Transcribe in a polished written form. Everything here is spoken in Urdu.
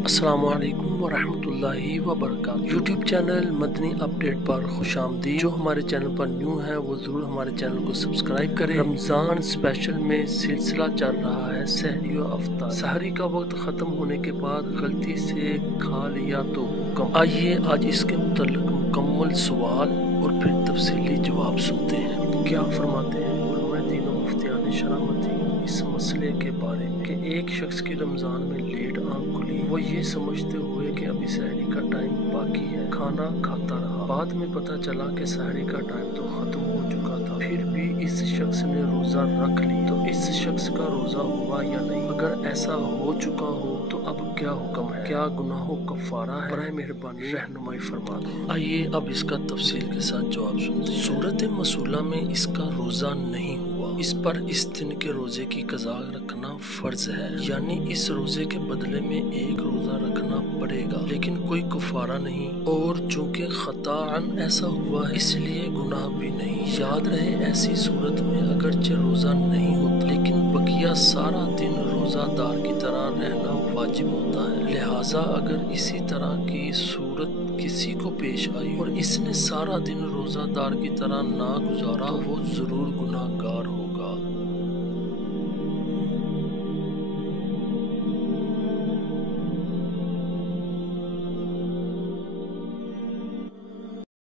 السلام علیکم ورحمۃ اللہ وبرکاتہ۔ یوٹیوب چینل مدنی اپڈیٹ پر خوش آمدید۔ جو ہمارے چینل پر نیو ہے وہ ضرور ہمارے چینل کو سبسکرائب کریں۔ رمضان اسپیشل میں سلسلہ چل رہا ہے سحری و افطار۔ سحری کا وقت ختم ہونے کے بعد غلطی سے کھا لیا تو حکم۔ آئیے آج اس کے متعلق مکمل سوال اور پھر تفصیلی جواب سنتے ہیں۔ کیا فرماتے ہیں علماء دین و مفتیان شرامتی اس مسئلے کے بارے میں کہ ایک شخص کی رمضان میں لیٹ آنکھ کھلی، وہ یہ سمجھتے ہوئے کہ ابھی سحری کا ٹائم باقی ہے کھانا کھاتا رہا۔ بعد میں پتہ چلا کہ سحری کا ٹائم تو ختم ہو چکا تھا، پھر بھی اس شخص نے روزہ رکھ لی تو اس شخص کا روزہ ہوا یا نہیں؟ اگر ایسا ہو چکا ہو تو اب کیا حکم ہے؟ کیا گناہ و کفارہ ہے؟ برائے مہربانی رہنمائی فرما دیں۔ آئیے اب اس کا تفصیل کے ساتھ جواب سنتے ہیں۔ صورت مسئلہ میں اس کا روزہ نہیں ہوا، اس پر اس دن کے روزے کی قضا رکھنا فرض ہے، یعنی اس روزے کے بدلے میں ایک روزہ رکھنا پڑے گا، لیکن کوئی کفارہ نہیں، اور چونکہ خطاً ایسا ہوا ہے اس لیے گناہ بھی نہیں۔ یاد رہے ایسی صورت میں اگرچہ روزہ نہیں ہوتا لیکن بقیہ سارا دن روزہ دار کی طرح رہنا واجب ہوتا ہے، لہٰذا اگر اسی طرح کی صورت کسی کو پیش آئی اور اس نے سارا دن روزہ دار کی طرح نہ گزارا تو وہ ضرور گناہ گار ہو